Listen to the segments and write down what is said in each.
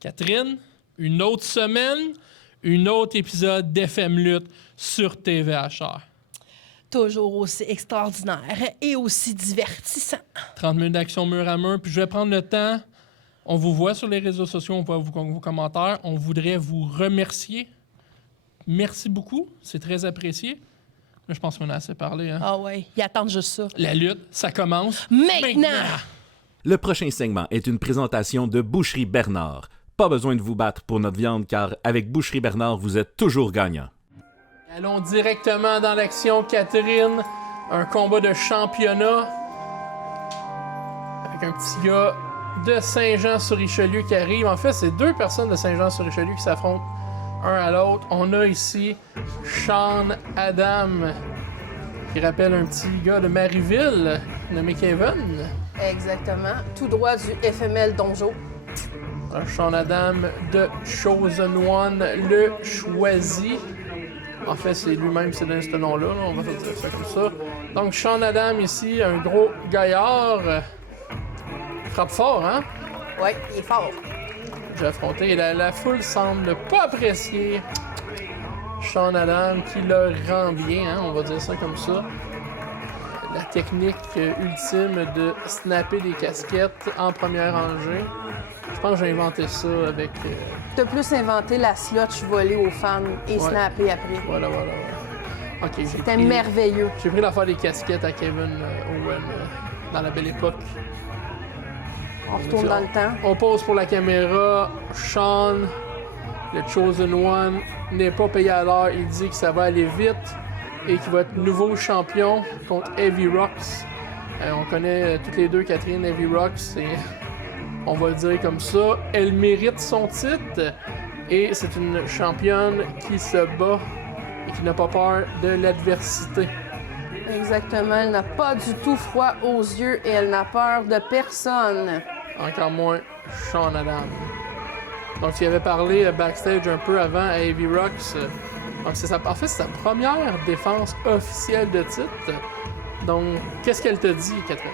Catherine, une autre semaine, un autre épisode d'FM Lutte sur TVHR. Toujours aussi extraordinaire et aussi divertissant. 30 minutes d'action mur à mur. Puis je vais prendre le temps. On vous voit sur les réseaux sociaux, on voit vos commentaires. On voudrait vous remercier. Merci beaucoup. C'est très apprécié. Là, je pense qu'on a assez parlé. Hein? Ah ouais, ils attendent juste ça. La lutte, ça commence Maintenant! Le prochain segment est une présentation de Boucherie Bernard. Pas besoin de vous battre pour notre viande car avec Boucherie Bernard, vous êtes toujours gagnant. Allons directement dans l'action, Catherine. Un combat de championnat avec un petit gars de Saint-Jean-sur-Richelieu qui arrive. En fait, c'est deux personnes de Saint-Jean-sur-Richelieu qui s'affrontent un à l'autre. On a ici Sean Adam, qui rappelle un petit gars de Marieville, nommé Kevin. Exactement. Tout droit du FML Donjo. Sean Adam de Chosen One, le choisi. En fait, c'est lui-même, c'est dans ce nom-là, là. On va dire ça comme ça. Donc, Sean Adam ici, un gros gaillard. Frappe fort, hein? Ouais, il est fort. J'ai affronté. La foule semble pas apprécier Sean Adam, qui le rend bien, hein? On va dire ça comme ça. La technique ultime de snapper des casquettes en première rangée. Je pense que j'ai inventé ça avec... T'as plus inventé la slot volée aux fans et snapper après. Voilà. OK, C'était merveilleux. J'ai pris l'affaire des casquettes à Kevin Owen dans la belle époque. On retourne dans le temps. On pose pour la caméra. Sean, le Chosen One, n'est pas payé à l'heure. Il dit que ça va aller vite et qu'il va être nouveau champion contre Heavy Rocks. On connaît toutes les deux Catherine Heavy Rocks. On va le dire comme ça. Elle mérite son titre et c'est une championne qui se bat et qui n'a pas peur de l'adversité. Exactement. Elle n'a pas du tout froid aux yeux et elle n'a peur de personne. Encore moins Sean Adam. Donc, il avait parlé backstage un peu avant à Heavy Rocks. Donc, c'est sa première défense officielle de titre. Donc, qu'est-ce qu'elle te dit, Catherine?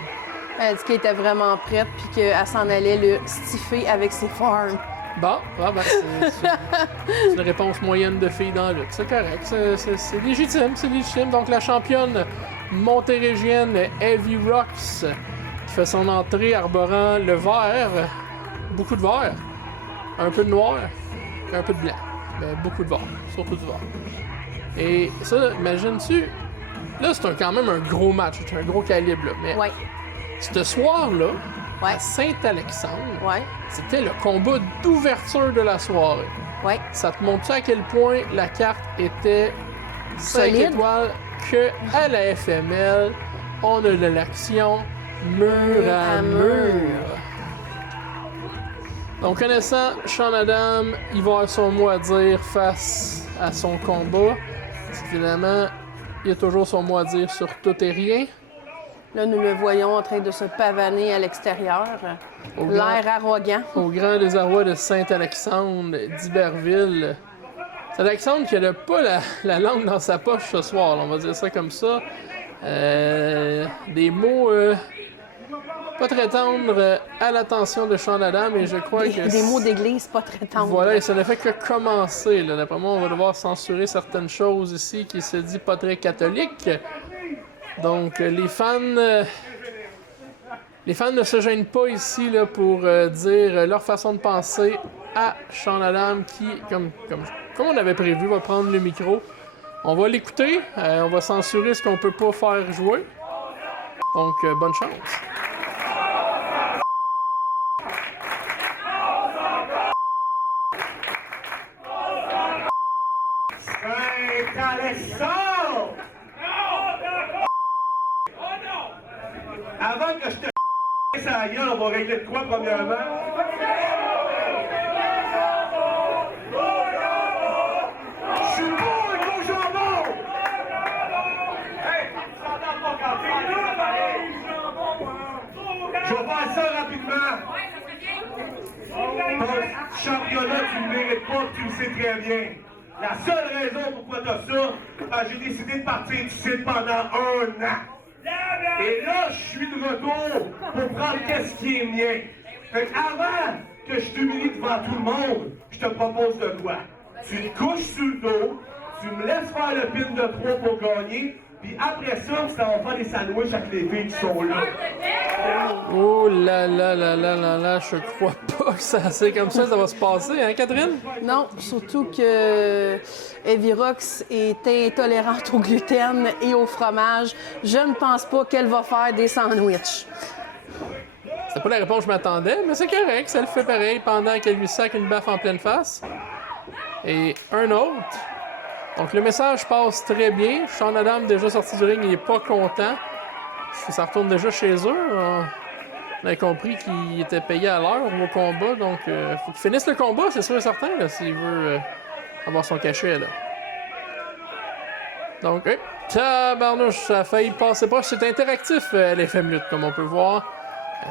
Elle dit qu'elle était vraiment prête puis qu'elle s'en allait le stiffer avec ses farms. Bon, c'est une réponse moyenne de filles dans la lutte. C'est correct, c'est légitime, c'est légitime. Donc, la championne montérégienne Heavy Rocks qui fait son entrée arborant le vert, beaucoup de vert, un peu de noir et un peu de blanc. Mais beaucoup de vert, surtout du vert. Et ça, imagines-tu, là, c'est quand même un gros match, c'est un gros calibre, là. Mais Ouais. ce soir-là, Ouais. à Saint-Alexandre, Ouais. c'était le combat d'ouverture de la soirée. Ouais. Ça te montre à quel point la carte était 5 Solide. étoiles, que à la FML, on a de l'action mur à mur. Donc, connaissant Sean Adam, il va avoir son mot à dire face à son combat. Parce qu'évidemment, il a toujours son mot à dire sur tout et rien. Là, nous le voyons en train de se pavaner à l'extérieur. L'air arrogant. Au grand désarroi de Saint-Alexandre d'Iberville. Saint-Alexandre qui n'a pas la langue dans sa poche ce soir, là, on va dire ça comme ça. Des mots pas très tendres à l'attention de Sean Adam, et je crois que... Des mots d'église pas très tendres. Voilà, et ça ne fait que commencer. Là. D'après moi, on va devoir censurer certaines choses ici qui se dit pas très catholiques. Donc, les fans ne se gênent pas ici là, pour dire leur façon de penser à Sean Adam qui, comme on avait prévu, va prendre le micro. On va l'écouter, on va censurer ce qu'on peut pas faire jouer. Donc, bonne chance. Saint-Alexandre! Avant que je te sa gueule, on va régler de quoi premièrement? Je suis bon avec mon jambon! Hey, tu t'entends pas quand je vais faire ça rapidement. Ton championnat, tu ne le mérites pas, tu le sais très bien. La seule raison pourquoi t'as ça, c'est que j'ai décidé de partir ici pendant 1 an. Et là, je suis de retour pour prendre qu'est-ce qui est mien. Fait qu'avant que je t'humilie devant tout le monde, je te propose de quoi? Tu te couches sur le dos, tu me laisses faire le pin de 3 pour gagner, puis après ça, ça va faire des sandwichs avec les filles qui sont là. Oh là là là là là là, je crois pas que c'est comme ça va se passer, hein, Catherine? Non, surtout que Evirox est intolérante au gluten et au fromage. Je ne pense pas qu'elle va faire des sandwichs. C'est pas la réponse que je m'attendais, mais c'est correct, ça le fait pareil pendant qu'elle lui sac une baffe en pleine face. Et un autre. Donc le message passe très bien. Sean Adam, déjà sorti du ring, il est pas content. Parce que ça retourne déjà chez eux. On a compris qu'il était payé à l'heure au combat, donc faut qu'il finisse le combat, c'est sûr et certain, là, s'il veut avoir son cachet. Là. Donc, tabarnouche, ça a failli passer pas. C'est interactif, l'FM Lutte, comme on peut voir.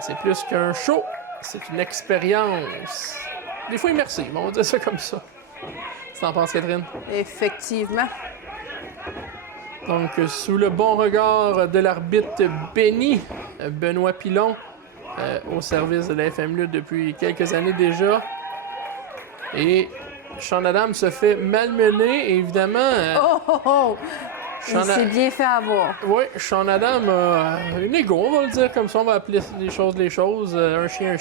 C'est plus qu'un show, c'est une expérience. Des fois immersive, on va dire ça comme ça. Qu'est-ce que t'en penses, Catherine? Effectivement. Donc, sous le bon regard de l'arbitre Benny, Benoît Pilon, au service de la FM Lutte depuis quelques années déjà. Et Sean Adam se fait malmener, et évidemment... Oh, oh, oh! Il s'est bien fait avoir. Oui, Sean Adam a une égo, on va le dire comme ça, on va appeler les choses, un chien.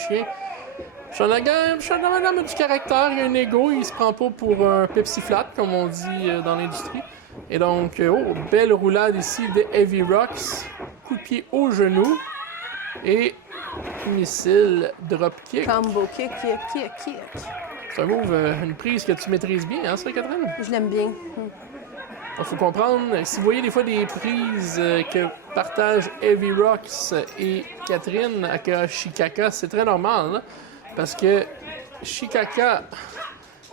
Sean Adam a du caractère, il a une égo, il se prend pas pour un Pepsi Flat, comme on dit dans l'industrie. Et donc, belle roulade ici de Heavy Rocks, coup de pied au genou, et missile dropkick. Combo kick. C'est un move, une prise que tu maîtrises bien, hein, ça, Catherine? Je l'aime bien. Il faut comprendre, si vous voyez des fois des prises que partagent Heavy Rocks et Catherine à Shikaka, c'est très normal, hein, parce que Shikaka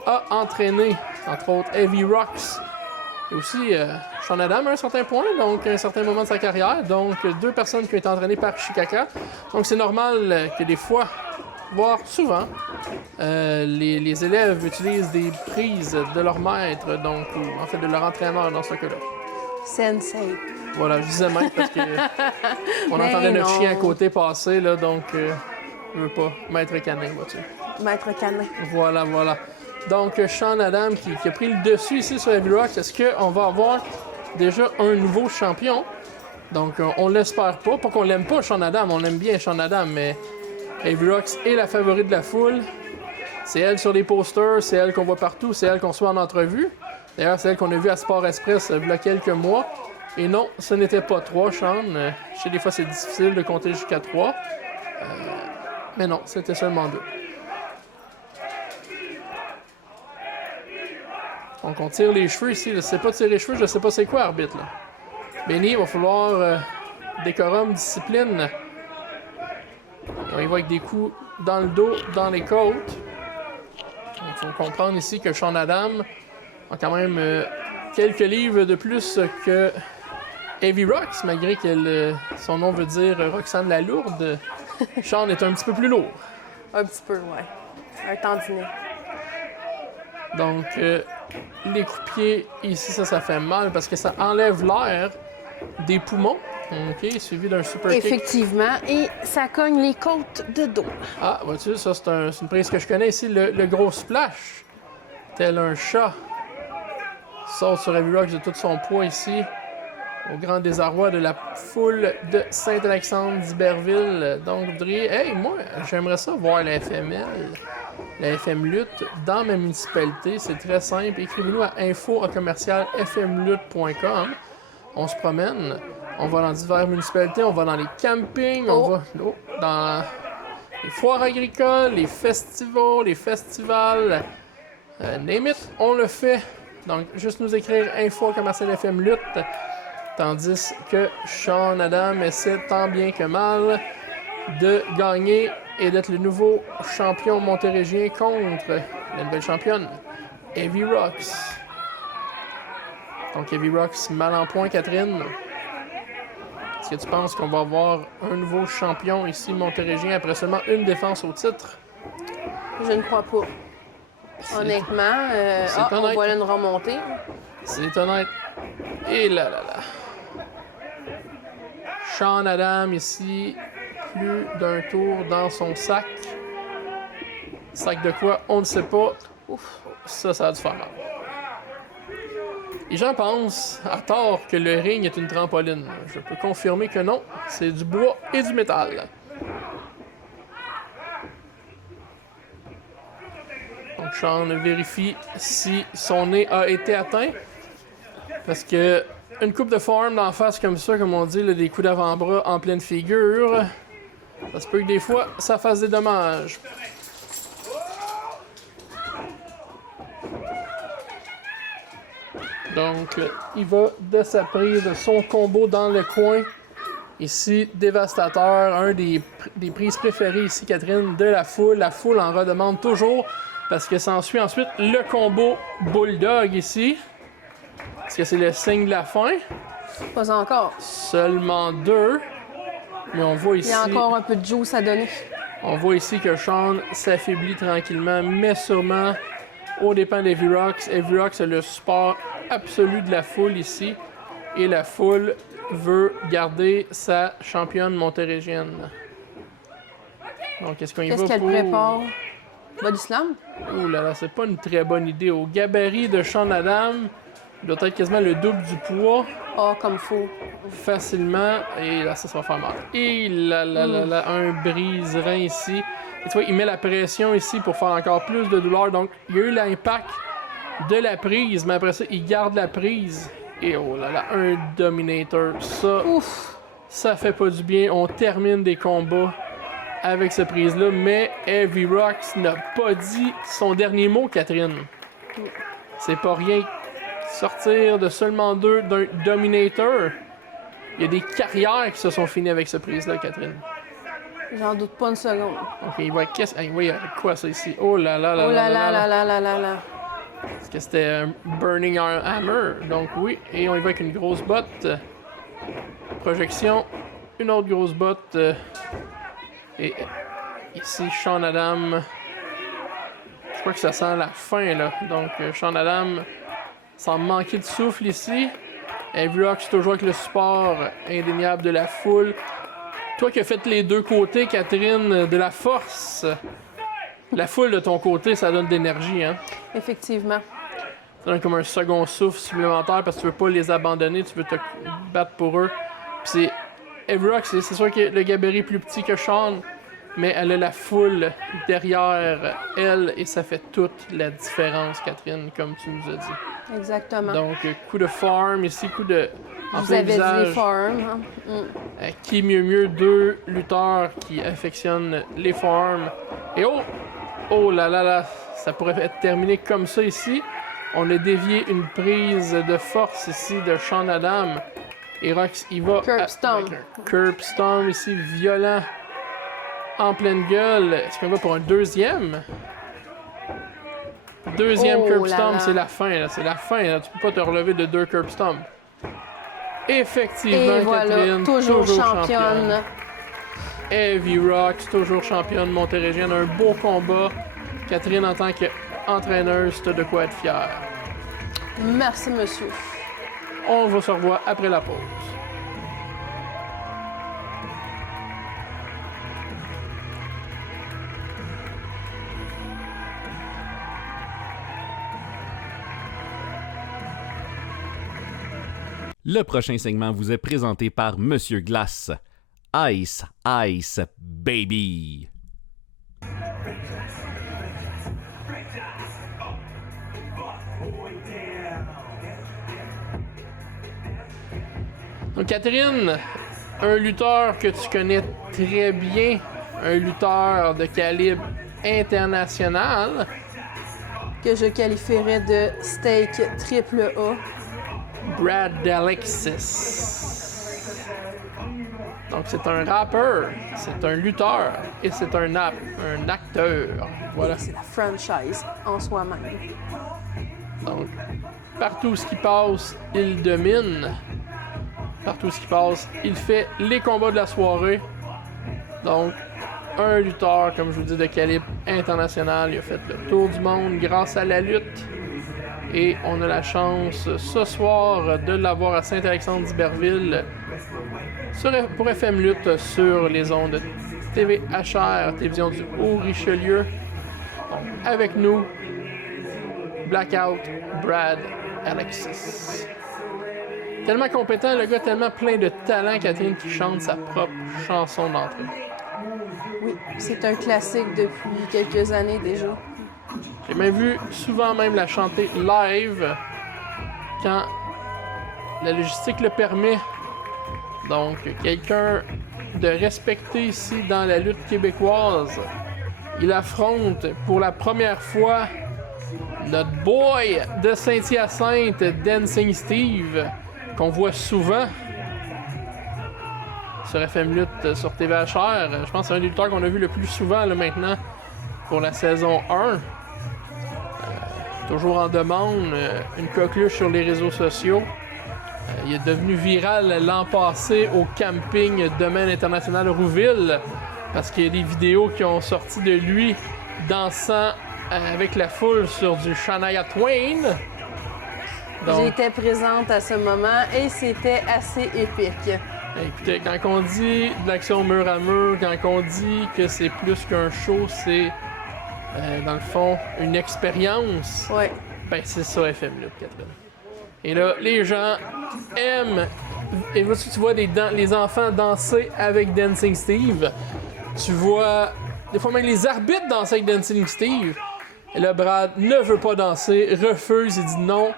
a entraîné, entre autres, Heavy Rocks et aussi Sean Adam à un certain point, donc à un certain moment de sa carrière. Donc, 2 personnes qui ont été entraînées par Shikaka. Donc, c'est normal que des fois, voire souvent, les élèves utilisent des prises de leur maître, donc, ou en fait de leur entraîneur dans ce cas-là. Sensei. Voilà, je disais maître parce que on Mais entendait notre non. chien à côté passer, là, donc je veux pas. Maître canin, vois-tu. Maître canin. Voilà. Donc, Sean Adam qui a pris le dessus ici sur Heavy Rocks. Est-ce qu'on va avoir déjà un nouveau champion? Donc, on l'espère pas. Pas qu'on l'aime pas, Sean Adam. On aime bien Sean Adam, mais Heavy Rocks est la favorite de la foule. C'est elle sur les posters, c'est elle qu'on voit partout, c'est elle qu'on soit en entrevue. D'ailleurs, c'est elle qu'on a vue à Sport Express il y a quelques mois. Et non, ce n'était pas 3, Sean. Je sais des fois c'est difficile de compter jusqu'à 3. Mais non, c'était seulement 2. Donc on tire les cheveux ici. Je sais pas tirer les cheveux, je sais pas c'est quoi, arbitre. Là. Benny, il va falloir décorum, discipline. On y va avec des coups dans le dos, dans les côtes. Il faut comprendre ici que Sean Adam a quand même quelques livres de plus que Heavy Rocks, malgré que son nom veut dire Roxane la Lourde. Sean est un petit peu plus lourd. Un petit peu, ouais. Un tandinet. Donc, les coups de pied, ici, ça fait mal parce que ça enlève l'air des poumons. OK, suivi d'un super kick. Effectivement, et ça cogne les côtes de dos. Ah, vois-tu, ça, c'est une prise que je connais ici. Le gros splash, tel un chat, saute sur Heavy Rocks de tout son poids ici, au grand désarroi de la foule de Saint-Alexandre d'Iberville. Donc, vous diriez, hey, moi, j'aimerais ça voir la FML, la FM Lutte dans ma municipalité. C'est très simple. Écrivez-nous à info@fmlutte.com. On se promène. On va dans diverses municipalités, on va dans les campings, on va dans les foires agricoles, les festivals, name it, on le fait. Donc, juste nous écrire info@fmlutte, tandis que Sean Adam essaie tant bien que mal de gagner et d'être le nouveau champion montérégien contre la nouvelle championne, Heavy Rocks. Donc, Heavy Rocks mal en point, Catherine. Est-ce que tu penses qu'on va avoir un nouveau champion ici, montérégien, après seulement une défense au titre? Je ne crois pas. Honnêtement, on honnête. voit là une remontée. C'est honnête. Et là. Sean Adam ici, plus d'un tour dans son sac. Sac de quoi? On ne sait pas. Ouf, ça a dû faire mal. Les gens pensent, à tort, que le ring est une trampoline. Je peux confirmer que non, c'est du bois et du métal. Donc Sean vérifie si son nez a été atteint. Parce que une coupe de forearm d'en face comme ça, comme on dit, là, des coups d'avant-bras en pleine figure, ça se peut que des fois, ça fasse des dommages. Donc, il va de sa prise, de son combo dans le coin. Ici, dévastateur, un des prises préférées ici, Catherine, de la foule. La foule en redemande toujours parce que s'ensuit ensuite le combo Bulldog ici. Est-ce que c'est le signe de la fin? Pas encore. Seulement 2. Mais on voit ici... Il y a encore un peu de juice à donner. On voit ici que Sean s'affaiblit tranquillement, mais sûrement aux dépens d'Heavy Rocks. Heavy Rocks a le support absolu de la foule ici. Et la foule veut garder sa championne montérégienne. Donc, est-ce qu'on y va pour... Qu'est-ce qu'elle prépare? Body slam? Oh là là, c'est pas une très bonne idée. Au gabarit de Sean Adam, il doit être quasiment le double du poids. Ah, comme faut. Facilement. Et là, ça va faire mal. Et là, un brise-rein ici. Et tu vois, il met la pression ici pour faire encore plus de douleur. Donc, il y a eu l'impact de la prise, mais après ça, il garde la prise. Et oh là là, un Dominator. Ça, Ouf! ça fait pas du bien. On termine des combats avec cette prise-là. Mais Heavy Rocks n'a pas dit son dernier mot, Catherine. C'est pas rien. Sortir de seulement 2 d'un Dominator. Il y a des carrières qui se sont finies avec cette prise-là, Catherine. J'en doute pas une seconde. Ok, il va il y a quoi ça ici? Oh là là là Oh là là là là là là là là. Est-ce que c'était un Burning Hammer? Donc oui, et on y va avec une grosse botte. Projection, une autre grosse botte. Et ici, Sean Adam. Je crois que ça sent la fin là. Donc Sean Adam semble manquer de souffle ici. Heavy Rocks toujours avec le support indéniable de la foule. Toi qui as fait les deux côtés, Catherine, de la force. La foule de ton côté, ça donne de l'énergie, hein? Effectivement. Ça donne comme un second souffle supplémentaire parce que tu veux pas les abandonner, tu veux te battre pour eux. Puis c'est... Heavy Rocks, c'est sûr que le gabarit est plus petit que Sean, mais elle a la foule derrière elle et ça fait toute la différence, Catherine, comme tu nous as dit. Exactement. Donc, coup de farm ici, coup de... en Vous plein avez dit visage. les farms. Hein? Qui mieux, deux lutteurs qui affectionnent les farms. Et oh! Oh là là là! Ça pourrait être terminé comme ça ici. On a dévié une prise de force ici de Sean Adam. Et Rox, il va... Curb stomp. avec un curb stomp ici, violent. En pleine gueule. Est-ce qu'on va pour un deuxième? Deuxième Oh curb là stomp, là. c'est la fin. Là. C'est la fin. Là. Tu peux pas te relever de 2 curb stomp. Effectivement, Et voilà, Catherine, toujours championne. Heavy Rocks, toujours championne montérégienne. Un beau combat. Catherine, en tant qu'entraîneuse, t'as de quoi être fière. Merci, monsieur. On va se revoir après la pause. Le prochain segment vous est présenté par Monsieur Glace. Ice, Ice, Baby. Donc, Catherine, un lutteur que tu connais très bien, un lutteur de calibre international. Que je qualifierais de steak triple A. Brad Alexis. Donc, c'est un rappeur, c'est un lutteur et c'est un acteur. Voilà. C'est la franchise en soi-même. Donc, partout ce qui passe, il domine. Partout ce qui passe, il fait les combats de la soirée. Donc, un lutteur, comme je vous dis, de calibre international. Il a fait le tour du monde grâce à la lutte. Et on a la chance ce soir de l'avoir à Saint-Alexandre-d'Iberville pour FM Lutte sur les ondes TVHR, Télévision du Haut-Richelieu. avec nous, Blackout Brad Alexis. Tellement compétent, le gars tellement plein de talent, Catherine, qui chante sa propre chanson d'entrée. Oui, c'est un classique depuis quelques années déjà. J'ai même vu souvent même la chanter live quand la logistique le permet. Donc, quelqu'un de respecté ici dans la lutte québécoise. Il affronte pour la première fois notre boy de Saint-Hyacinthe, Dancing Steve, qu'on voit souvent sur FM Lutte, sur TVHR. Je pense que c'est un des lutteurs qu'on a vu le plus souvent là, maintenant pour la saison 1. Toujours en demande, une coqueluche sur les réseaux sociaux. Il est devenu viral l'an passé au camping Domaine International de Rouville parce qu'il y a des vidéos qui ont sorti de lui dansant avec la foule sur du Shania Twain. Donc, J'étais présente à ce moment et c'était assez épique. écoutez, quand on dit de l'action mur à mur, quand on dit que c'est plus qu'un show, c'est dans le fond une expérience. Ouais. Ben c'est ça FM Lutte, Catherine. Et là, les gens aiment. Et là, tu vois les enfants danser avec Dancing Steve. Tu vois des fois même les arbitres danser avec Dancing Steve. Et là, Brad ne veut pas danser, refuse, il dit non.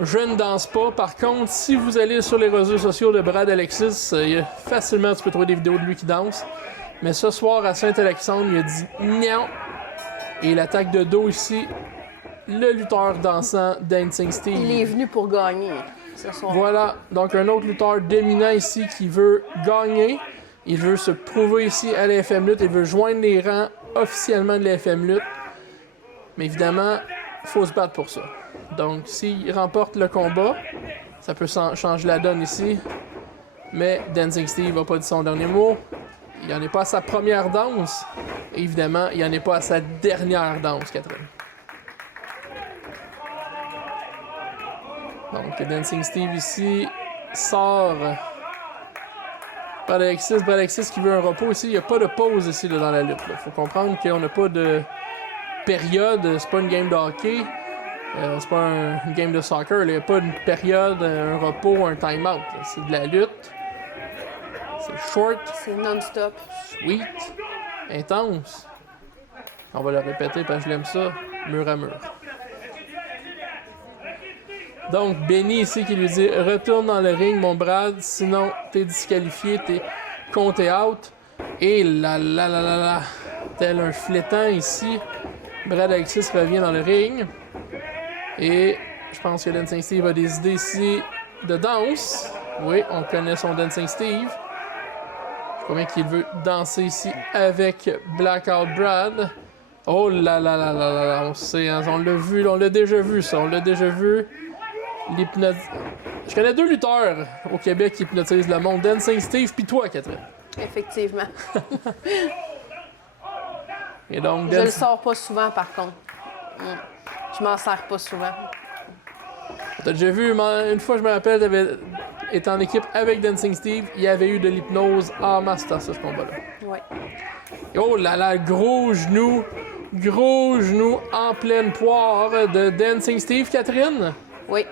Je ne danse pas. Par contre, si vous allez sur les réseaux sociaux de Brad Alexis, facilement tu peux trouver des vidéos de lui qui danse. Mais ce soir à Saint-Alexandre, il a dit non. Et l'attaque de dos ici, le lutteur dansant Dancing Steve. Il est venu pour gagner ce soir. Voilà, donc un autre lutteur dominant ici qui veut gagner. Il veut se prouver ici à la FM Lutte. Il veut joindre les rangs officiellement de la FM Lutte. Mais évidemment, il faut se battre pour ça. Donc, s'il remporte le combat, ça peut changer la donne ici. Mais Dancing Steve n'a pas dit son dernier mot. Il n'en est pas à sa première danse. Et évidemment, il n'en est pas à sa dernière danse, Catherine. Donc, Dancing Steve ici sort. Brad Alexis qui veut un repos ici. Il n'y a pas de pause ici là, dans la lutte. Il faut comprendre qu'on n'a pas de période. C'est pas une game de hockey. C'est pas une game de soccer. Il n'y a pas une période, un repos, un time-out. C'est de la lutte. C'est short. C'est non-stop. Sweet. Intense. On va le répéter parce que je l'aime ça. Mur à mur. Donc, Benny ici qui lui dit « Retourne dans le ring, mon Brad, sinon t'es disqualifié, t'es compté out. » Et là, tel un flétan ici, Brad Alexis revient dans le ring. Et je pense que Dancing Steve a des idées ici de danse. Oui, on connaît son Dancing Steve. Je crois bien qu'il veut danser ici avec Blackout Brad. Oh là, on sait, hein, on l'a vu, on l'a déjà vu ça, on l'a déjà vu. Je connais 2 lutteurs au Québec qui hypnotisent le monde, Dancing Steve puis toi, Catherine. Effectivement. Et donc, Je le sors pas souvent, par contre. Je m'en sers pas souvent. T'as déjà vu, une fois, je me rappelle, t'avais été en équipe avec Dancing Steve, il y avait eu de l'hypnose en master, ce combat-là. Ouais. Et oh là, gros genou en pleine poire de Dancing Steve, Catherine. Oui.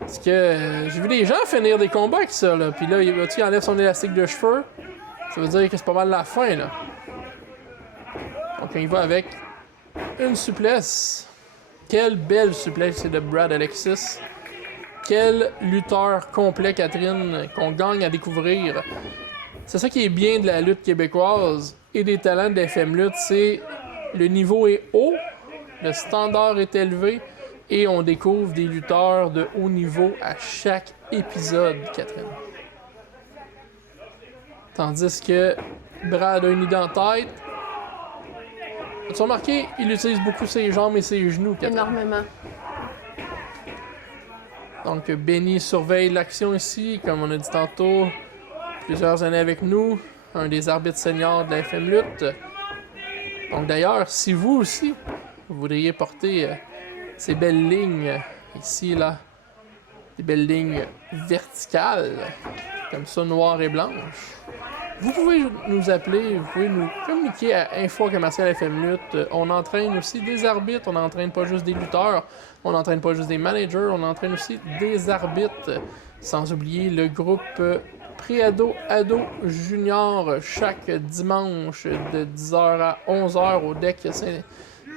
Parce que j'ai vu des gens finir des combats avec ça, là. Puis là, il enlève son élastique de cheveux. Ça veut dire que c'est pas mal la fin, là. Donc, il va avec une souplesse. Quelle belle souplesse, c'est de Brad Alexis. Quel lutteur complet, Catherine, qu'on gagne à découvrir. C'est ça qui est bien de la lutte québécoise et des talents de FM Lutte, c'est le niveau est haut, le standard est élevé et on découvre des lutteurs de haut niveau à chaque épisode, Catherine. Tandis que Brad a une idée en tête. As-tu remarqué, il utilise beaucoup ses jambes et ses genoux, Catherine. Énormément. Donc, Benny surveille l'action ici, comme on a dit tantôt, plusieurs années avec nous, un des arbitres seniors de la FM Lutte. Donc, d'ailleurs, si vous aussi, vous voudriez porter ces belles lignes ici, là, des belles lignes verticales, comme ça, noires et blanches, Vous pouvez nous appeler, vous pouvez nous communiquer à info@FMLutte. On entraîne aussi des arbitres, on n'entraîne pas juste des lutteurs, on n'entraîne pas juste des managers, on entraîne aussi des arbitres. Sans oublier le groupe Préado Ado Junior chaque dimanche de 10h à 11h au deck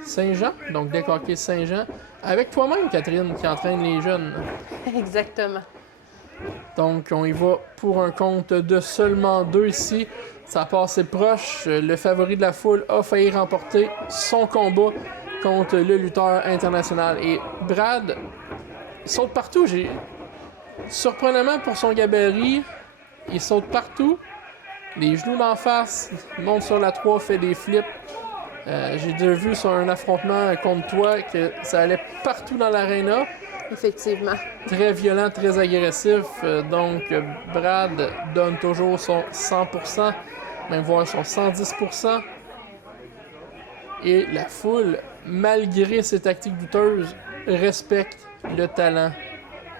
Saint-Jean, donc deck hockey Saint-Jean, avec toi-même, Catherine, qui entraîne les jeunes. Exactement. Donc, on y va pour un compte de seulement 2 ici. Ça a passé proche. Le favori de la foule a failli remporter son combat contre le lutteur international. Et Brad saute partout. Surprenamment pour son gabarit, il saute partout. Les genoux d'en face, il monte sur la 3, fait des flips. J'ai déjà vu sur un affrontement contre toi que ça allait partout dans l'aréna. Effectivement. Très violent, très agressif. Donc, Brad donne toujours son 100%, même voire son 110%. Et la foule, malgré ses tactiques douteuses, respecte le talent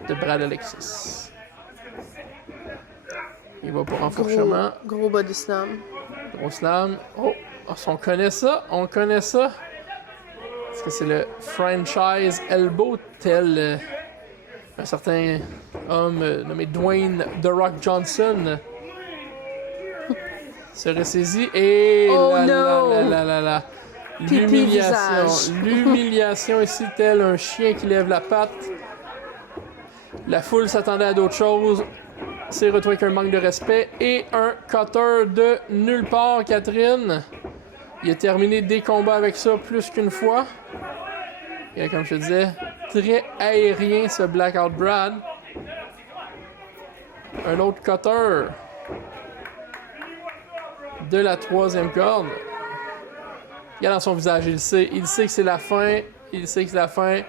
de Brad Alexis. Il va pour renforcement. Gros body slam. Gros slam. Oh, on connaît ça, on connaît ça. Est-ce que c'est le franchise elbow tel un certain homme nommé Dwayne The Rock Johnson se ressaisit et Oh là, no! là. Pipi L'humiliation. visage. L'humiliation ici, tel un chien qui lève la patte. La foule s'attendait à d'autres choses. C'est retrouvé avec un manque de respect et un cutter de nulle part, Catherine. Il a terminé des combats avec ça plus qu'une fois. Et comme je te disais, très aérien ce Blackout Brad. Un autre cutter de la 3e corde. Regarde dans son visage, il sait que c'est la fin. Il sait que c'est la fin.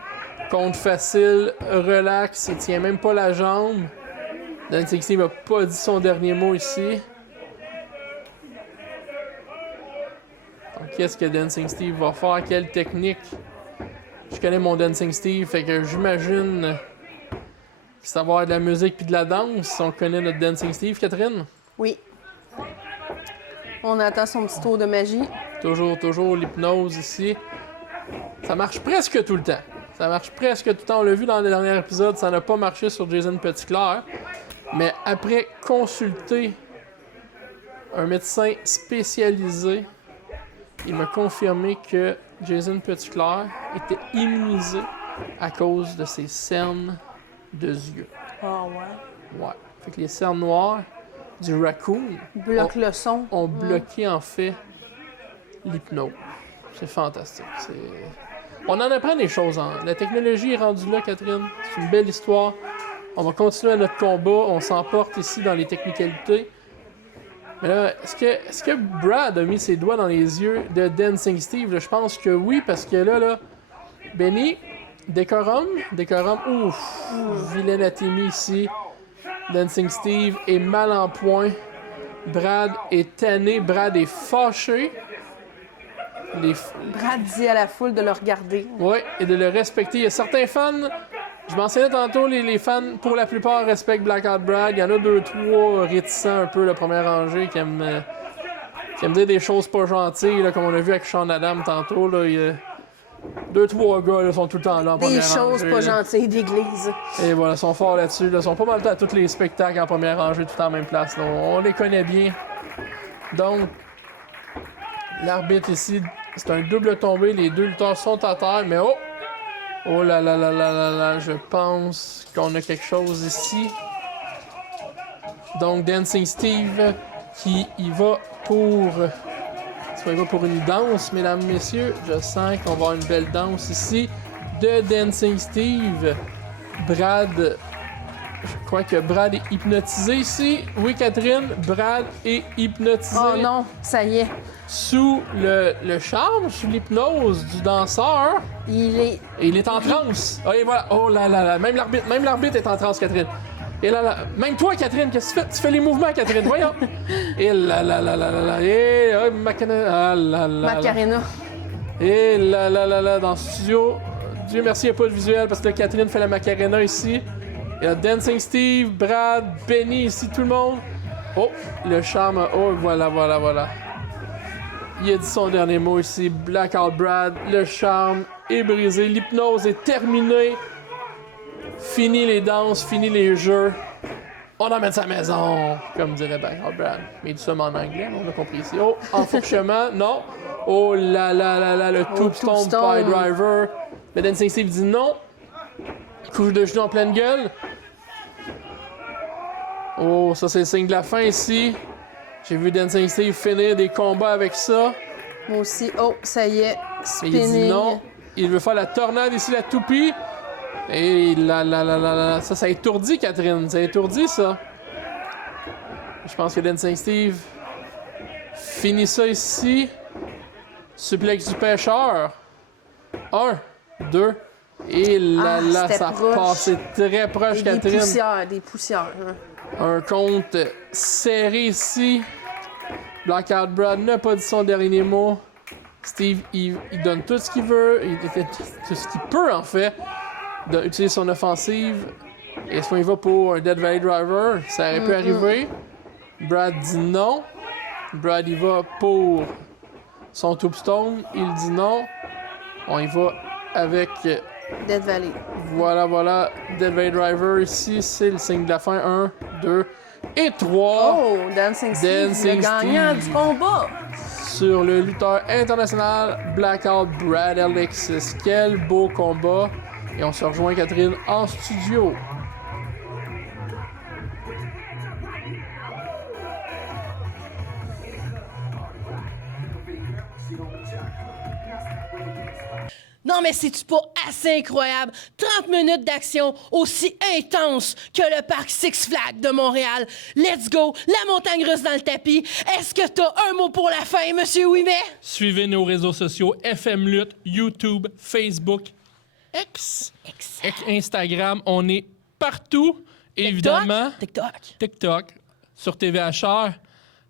Compte facile, relax, il tient même pas la jambe. Dancing Steve n'a pas dit son dernier mot ici. Donc, qu'est-ce que Dancing Steve va faire? Quelle technique? Je connais mon Dancing Steve, fait que j'imagine que ça va avoir de la musique puis de la danse. On connaît notre Dancing Steve, Catherine? Oui. On attend son petit tour de magie. Toujours l'hypnose ici. Ça marche presque tout le temps. Ça marche presque tout le temps. On l'a vu dans le dernier épisode, ça n'a pas marché sur Jason Petitclerc. Mais après consulter un médecin spécialisé, il m'a confirmé que Jason Petitclerc était immunisé à cause de ses cernes de yeux. Ah ouais. Ouais. Fait que les cernes noires du raccoon Bloque le son. ont bloqué en fait l'hypnose. C'est fantastique. On en apprend des choses. La technologie est rendue là, Catherine. C'est une belle histoire. On va continuer notre combat. On s'emporte ici dans les technicalités. Mais là, est-ce que Brad a mis ses doigts dans les yeux de Dancing Steve? Là, je pense que oui, parce que là, Benny, décorum, ouf, vilaine atémie ici. Dancing Steve est mal en point. Brad est tanné, Brad est fâché. Brad dit à la foule de le regarder. Oui, et de le respecter. Il y a certains fans, je mentionnais tantôt, les fans, pour la plupart, respectent Blackout Brad. Il y en a 2-3 réticents un peu, la première rangée, qui aiment dire des choses pas gentilles, là, comme on a vu avec Sean Adam tantôt. Là, il y a 2-3 gars là, sont tout le temps là en première rangée. Des choses pas gentilles d'église. Et voilà, ils sont forts là-dessus. Ils sont pas mal à tous les spectacles en première rangée, tout en même place. Là. On les connaît bien. Donc, l'arbitre ici, c'est un double tombé. Les deux lutteurs sont à terre, mais oh! Oh là là là là là là, je pense qu'on a quelque chose ici. Donc, Dancing Steve qui y va pour... Il va pour une danse, mesdames, messieurs. Je sens qu'on va avoir une belle danse ici de Dancing Steve. Brad... Je crois que Brad est hypnotisé ici. Oui, Catherine, Brad est hypnotisé. Oh non, ça y est. Sous le charme, sous l'hypnose du danseur. Il est en transe. Oh, et voilà. Oh là là là. Même l'arbitre est en transe, Catherine. Et là là. Même toi, Catherine, qu'est-ce que tu fais? Tu fais les mouvements, Catherine. Voyons. Et là là là là là là. Et Macarena. Ah là là. Macarena. Et là là là là. Dans le studio. Dieu merci, il n'y a pas de visuel parce que là, Catherine fait la Macarena ici. Il y a Dancing Steve, Brad, Benny ici, tout le monde. Oh, le charme. Oh, voilà. Il a dit son dernier mot ici. Blackout Brad. Le charme est brisé. L'hypnose est terminée. Fini les danses, fini les jeux. On emmène sa maison, comme dirait Blackout Brad. Mais il dit ça en anglais, on a compris ici. Oh, enfourchement, non. Oh là, le Tombstone Pile Driver. Mais Dancing Steve dit non. Couche de genou en pleine gueule. Oh, ça c'est le signe de la fin ici. J'ai vu Dancing Steve finir des combats avec ça. Moi aussi. Oh, ça y est. Mais Spinning. il dit non. Il veut faire la tornade ici, la toupie. Et là. Ça étourdit Catherine. Ça étourdit ça. Je pense que Dancing Steve finit ça ici. Suplex du pêcheur. 1, 2. Et là, ça proche. passait très proche, Et Catherine. Des poussières. Hein. Un compte serré ici. Blackout Brad n'a pas dit son dernier mot. Steve, il donne tout ce qu'il veut. Tout ce qu'il peut, en fait. D'utiliser son offensive. Est-ce qu'on y va pour un Dead Valley Driver? Ça aurait pu arriver. Brad dit non. Brad y va pour son Tombstone. Il dit non. On y va avec... Dead Valley. Voilà. Dead Valley Driver ici, c'est le signe de la fin. 1, 2 et 3. Oh, Dancing Steve, le gagnant du combat. Sur le lutteur international Blackout Brad Alexis. Quel beau combat. Et on se rejoint, Catherine, en studio. Non, mais c'est-tu pas assez incroyable? 30 minutes d'action aussi intense que le parc Six Flags de Montréal. Let's go! La montagne russe dans le tapis. Est-ce que t'as un mot pour la fin, Monsieur Ouimet? Suivez nos réseaux sociaux FM Lutte, YouTube, Facebook, X, Instagram. On est partout, évidemment. TikTok, sur TVHR.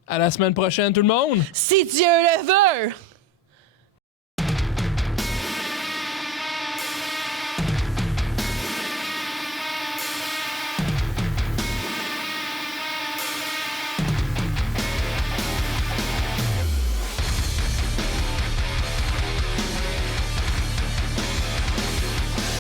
À la semaine prochaine, tout le monde! Si Dieu le veut!